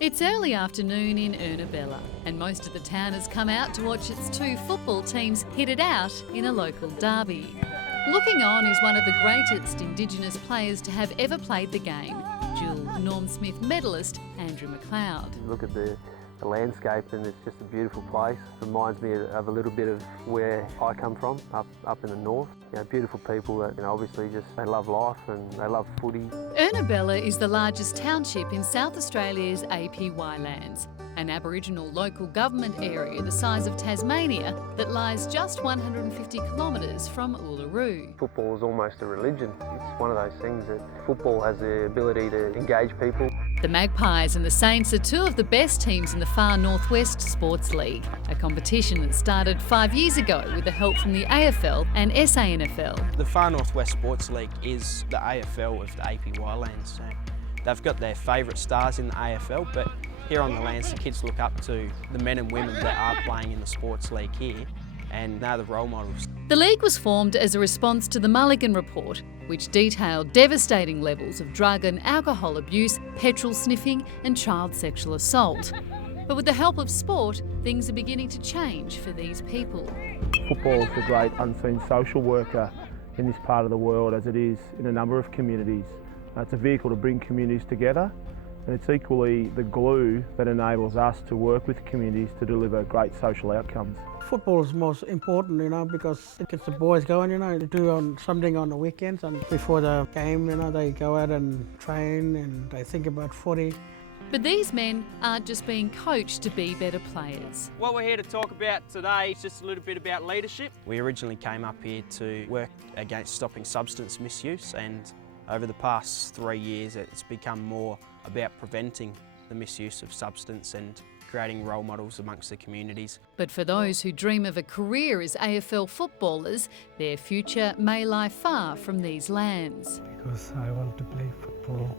It's early afternoon in Ernabella and most of the town has come out to watch its two football teams hit it out in a local derby. Looking on is one of the greatest Indigenous players to have ever played the game, dual Norm Smith medalist Andrew McLeod. Look at the landscape and it's just a beautiful place. Reminds me of a little bit of where I come from, up in the north. You know, beautiful people that obviously they love life and they love footy. Ernabella is the largest township in South Australia's APY lands, an Aboriginal local government area the size of Tasmania that lies just 150 kilometres from Uluru. Football is almost a religion. It's one of those things that football has the ability to engage people. The Magpies and the Saints are two of the best teams in the Far Northwest Sports League, a competition that started 5 years ago with the help from the AFL and SANFL. The Far Northwest Sports League is the AFL of the APY lands. So they've got their favourite stars in the AFL, but here on the lands the kids look up to the men and women that are playing in the sports league here, and they're the role models. The league was formed as a response to the Mulligan Report, which detailed devastating levels of drug and alcohol abuse, petrol sniffing and child sexual assault. But with the help of sport, things are beginning to change for these people. Football is the great unseen social worker in this part of the world, as it is in a number of communities. It's a vehicle to bring communities together, and it's equally the glue that enables us to work with communities to deliver great social outcomes. Football is most important, because it gets the boys going, to do something on the weekends, and before the game, they go out and train and they think about footy. But these men aren't just being coached to be better players. What we're here to talk about today is just a little bit about leadership. We originally came up here to work against stopping substance misuse, and over the past 3 years it's become more about preventing the misuse of substance and creating role models amongst the communities. But for those who dream of a career as AFL footballers, their future may lie far from these lands. Because I want to play football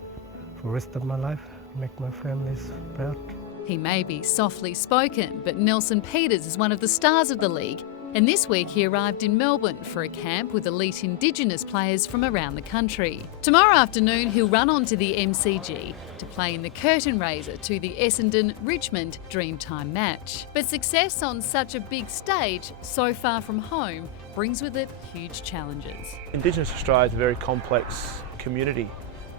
for the rest of my life, make my families proud. He may be softly spoken, but Nelson Peters is one of the stars of the league. And this week he arrived in Melbourne for a camp with elite Indigenous players from around the country. Tomorrow afternoon he'll run on to the MCG to play in the curtain raiser to the Essendon-Richmond Dreamtime match. But success on such a big stage, so far from home, brings with it huge challenges. Indigenous Australia is a very complex community.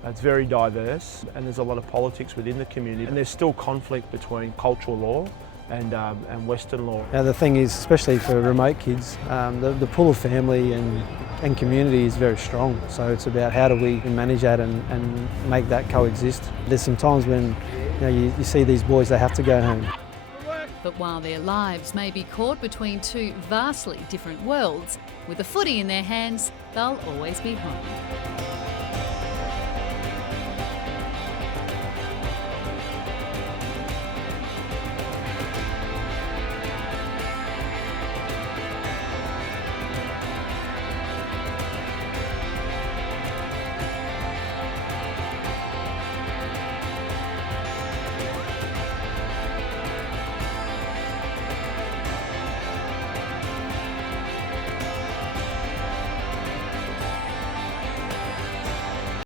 It's very diverse and there's a lot of politics within the community, and there's still conflict between cultural law and Western law. Now the thing is, especially for remote kids, the pull of family and community is very strong. So it's about how do we manage that and make that coexist. There's some times when you see these boys, they have to go home. But while their lives may be caught between two vastly different worlds, with a footy in their hands, they'll always be home.